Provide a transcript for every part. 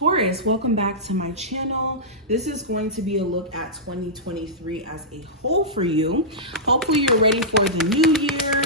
Taurus, welcome back to my channel. This is going to be a look at 2023 as a whole for you. Hopefully you're ready for the new year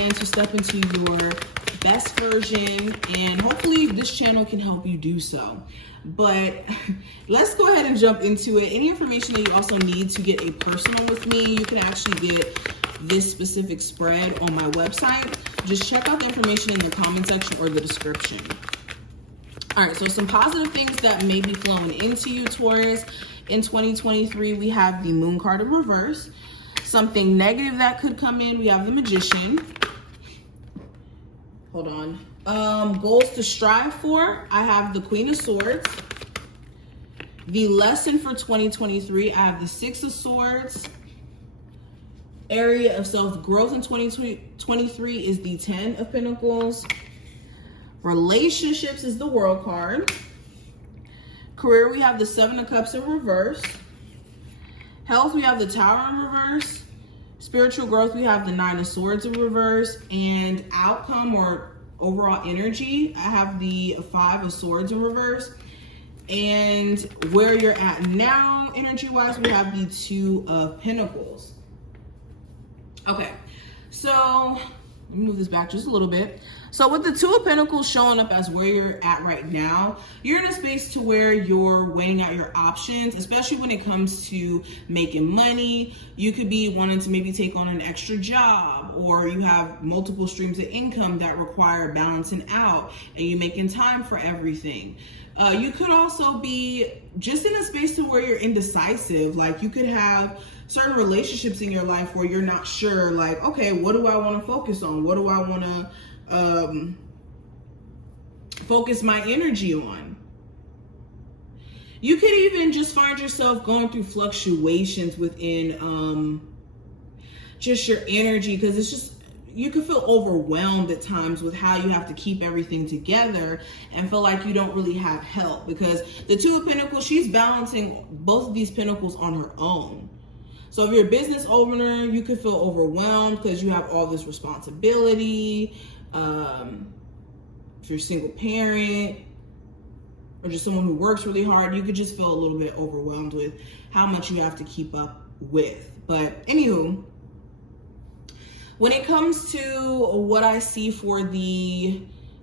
and to step into your best version, and hopefully this channel can help you do so. But let's go ahead and jump into it. Any information that you also need to get a personal with me, you can actually get this specific spread on my website. Just check out the information in the comment section or the description. All right, so some positive things that may be flowing into you, Taurus. In 2023, we have the Moon card in reverse. Something negative that could come in, we have the Magician. Hold on. Goals to strive for, I have the Queen of Swords. The lesson for 2023, I have the Six of Swords. Area of self-growth in 2023 is the Ten of Pentacles. Relationships is the World card. Career, we have the Seven of Cups in reverse. Health, we have the Tower in reverse. Spiritual growth, we have the Nine of Swords in reverse. And outcome or overall energy, I have the Five of Swords in reverse. And where you're at now, energy-wise, we have the Two of Pentacles. Okay, so let me move this back just a little bit. So with the Two of Pentacles showing up as where you're at right now, you're in a space to where you're weighing out your options, especially when it comes to making money. You could be wanting to maybe take on an extra job, or you have multiple streams of income that require balancing out and you making time for everything. You could also be just in a space to where you're indecisive. Like you could have certain relationships in your life where you're not sure, like, okay, what do I want to focus on? What do I want to focus my energy on? You could even just find yourself going through fluctuations within just your energy, because it's just, you can feel overwhelmed at times with how you have to keep everything together and feel like you don't really have help, because the Two of Pentacles, she's balancing both of these pentacles on her own. So if you're a business owner, you could feel overwhelmed because you have all this responsibility. If you're a single parent or just someone who works really hard, you could just feel a little bit overwhelmed with how much you have to keep up with. But anywho, when it comes to what I see for the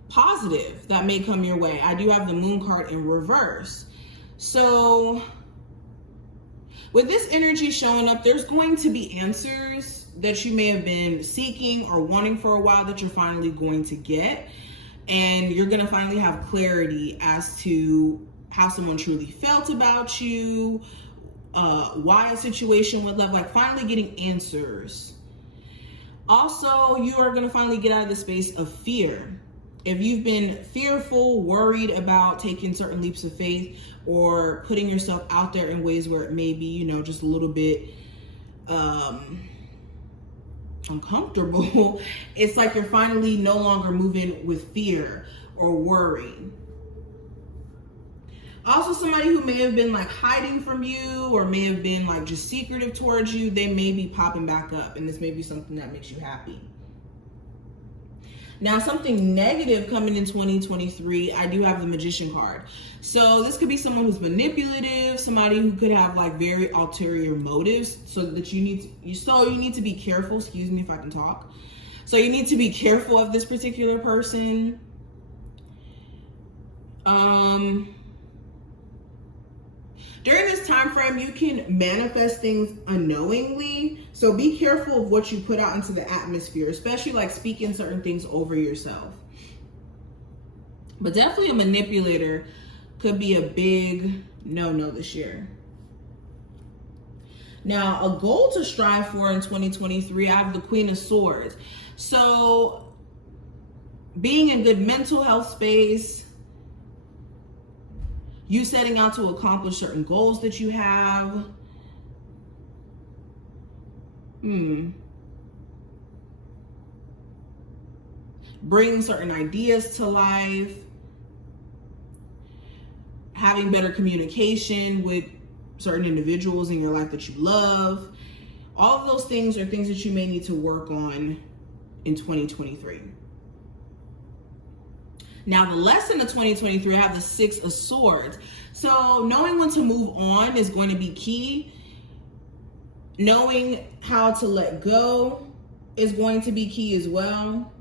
positive that may come your way, I do have the Moon card in reverse. So with this energy showing up, there's going to be answers that you may have been seeking or wanting for a while that you're finally going to get. And you're going to finally have clarity as to how someone truly felt about you, why a situation went left, like finally getting answers. Also, you are going to finally get out of the space of fear. If you've been fearful, worried about taking certain leaps of faith or putting yourself out there in ways where it may be, you know, just a little bit uncomfortable, it's like you're finally no longer moving with fear or worry. Also, somebody who may have been like hiding from you or may have been like just secretive towards you, they may be popping back up, and this may be something that makes you happy. Now, something negative coming in 2023, I do have the Magician card. So this could be someone who's manipulative, somebody who could have like very ulterior motives, so that you need to be careful. Excuse me if I can talk. So you need to be careful of this particular person. During this time frame, you can manifest things unknowingly. So be careful of what you put out into the atmosphere, especially like speaking certain things over yourself. But definitely a manipulator could be a big no-no this year. Now, a goal to strive for in 2023, I have the Queen of Swords. So being in good mental health space, you setting out to accomplish certain goals that you have. Bringing certain ideas to life. Having better communication with certain individuals in your life that you love. All of those things are things that you may need to work on in 2023. Now the lesson of 2023, I have the 6 of Swords. So knowing when to move on is going to be key. Knowing how to let go is going to be key as well.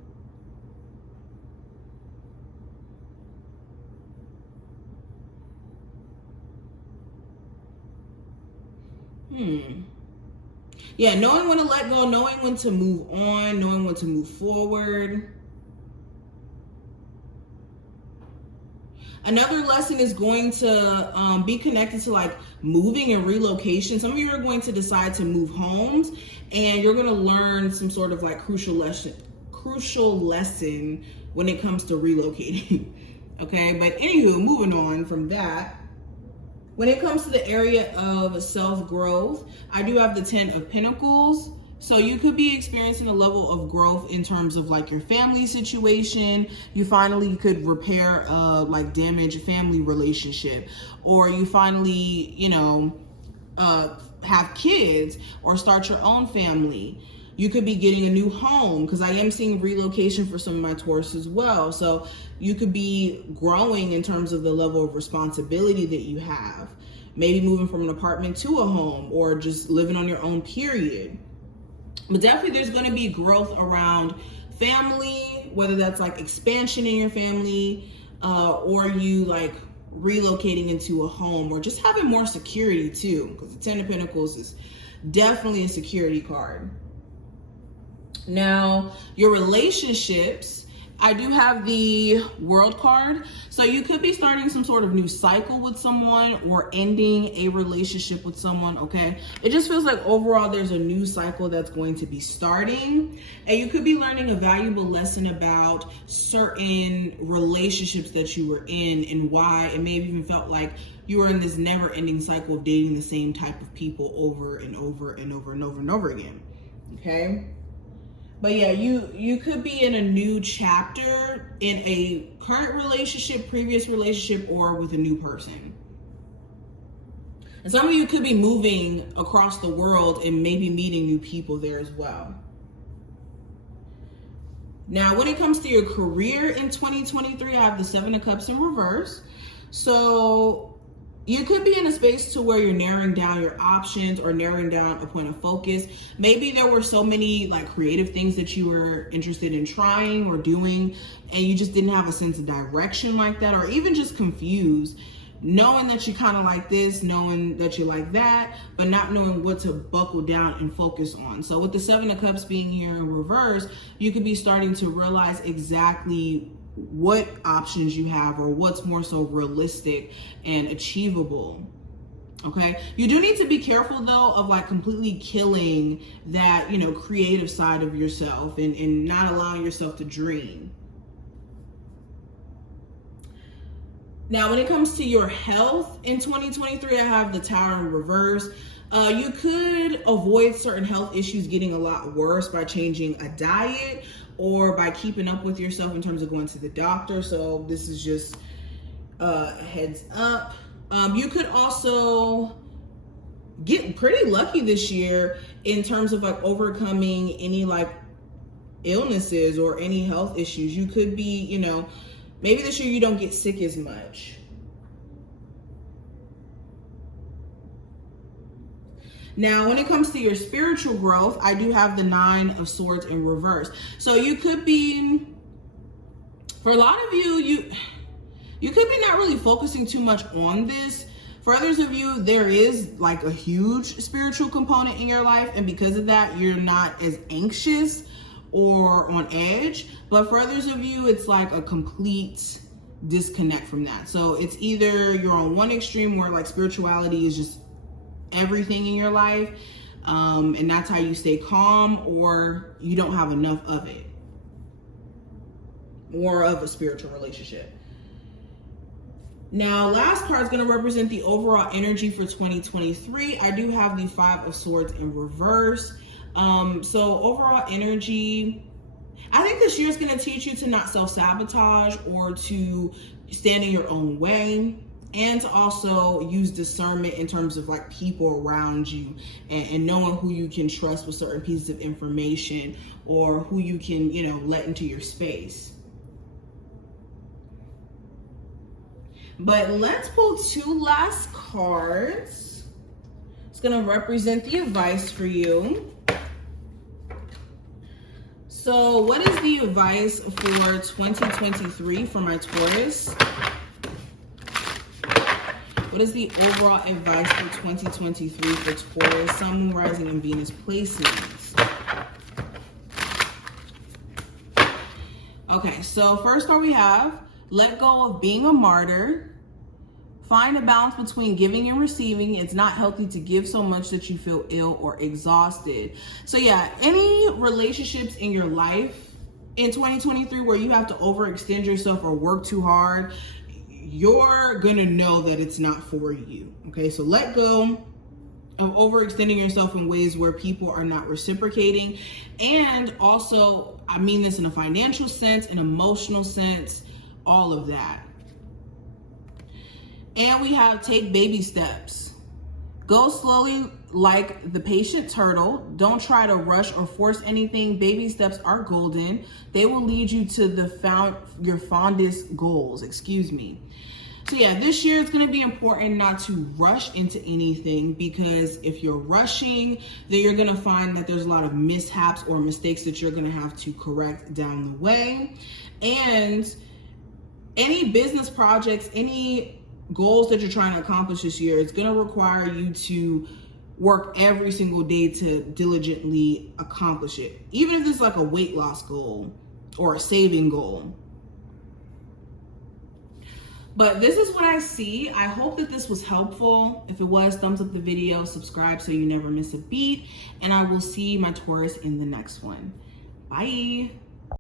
Yeah, knowing when to let go, knowing when to move on, knowing when to move forward. Another lesson is going to be connected to like moving and relocation. Some of you are going to decide to move homes, and you're going to learn some sort of like crucial lesson when it comes to relocating. Okay, but anywho, moving on from that. When it comes to the area of self-growth, I do have the 10 of Pentacles. So you could be experiencing a level of growth in terms of like your family situation. You finally could repair like damaged family relationship, or you finally, have kids or start your own family. You could be getting a new home, because I am seeing relocation for some of my Taurus as well. So you could be growing in terms of the level of responsibility that you have. Maybe moving from an apartment to a home, or just living on your own, period. But definitely there's going to be growth around family, whether that's like expansion in your family, or you like relocating into a home, or just having more security too, because the 10 of Pentacles is definitely a security card. Now, your relationships, I do have the World card. So you could be starting some sort of new cycle with someone, or ending a relationship with someone, okay? It just feels like overall there's a new cycle that's going to be starting. And you could be learning a valuable lesson about certain relationships that you were in, and why it may have even felt like you were in this never-ending cycle of dating the same type of people over and over and over and over and over again, okay? But yeah, you could be in a new chapter in a current relationship, previous relationship, or with a new person. And some of you could be moving across the world and maybe meeting new people there as well. Now, when it comes to your career in 2023, I have the 7 of Cups in reverse. So you could be in a space to where you're narrowing down your options, or narrowing down a point of focus. Maybe there were so many like creative things that you were interested in trying or doing, and you just didn't have a sense of direction like that, or even just confused, knowing that you kind of like this, knowing that you like that, but not knowing what to buckle down and focus on. So with the 7 of Cups being here in reverse, you could be starting to realize exactly what options you have, or what's more so realistic and achievable. Okay, you do need to be careful though of like completely killing that, creative side of yourself, and not allowing yourself to dream. Now, when it comes to your health in 2023, I have the Tower in reverse. You could avoid certain health issues getting a lot worse by changing a diet, or by keeping up with yourself in terms of going to the doctor. So this is just a heads up. You could also get pretty lucky this year in terms of like overcoming any like illnesses or any health issues. You could be, maybe this year you don't get sick as much. Now, when it comes to your spiritual growth, I do have the 9 of Swords in reverse. So you could be, for a lot of you, you could be not really focusing too much on this. For others of you, there is like a huge spiritual component in your life, and because of that, you're not as anxious or on edge. But for others of you, it's like a complete disconnect from that. So it's either you're on one extreme where like spirituality is just everything in your life, and that's how you stay calm, or you don't have enough of it, or of a spiritual relationship. Now, last card is going to represent the overall energy for 2023. I do have the 5 of Swords in reverse. So overall energy, I think this year is going to teach you to not self-sabotage, or to stand in your own way, and to also use discernment in terms of like people around you, and knowing who you can trust with certain pieces of information, or who you can, let into your space. But let's pull 2 last cards. It's gonna represent the advice for you. So what is the advice for 2023 for my Taurus? What is the overall advice for 2023 for Taurus, Sun, Moon, Rising, and Venus placements? Okay, so first card we have, let go of being a martyr. Find a balance between giving and receiving. It's not healthy to give so much that you feel ill or exhausted. So yeah, any relationships in your life in 2023 where you have to overextend yourself or work too hard, you're gonna know that it's not for you. Okay, so let go of overextending yourself in ways where people are not reciprocating. And also, I mean this in a financial sense, an emotional sense, all of that. And we have take baby steps. Go slowly like the patient turtle. Don't try to rush or force anything. Baby steps are golden. They will lead you to your fondest goals, So yeah, this year it's going to be important not to rush into anything, because if you're rushing, then you're going to find that there's a lot of mishaps or mistakes that you're going to have to correct down the way. And any business projects, any goals that you're trying to accomplish this year, it's going to require you to work every single day to diligently accomplish it. Even if it's like a weight loss goal or a saving goal. But this is what I see. I hope that this was helpful. If it was, thumbs up the video, subscribe so you never miss a beat, and I will see my Taurus in the next one. Bye.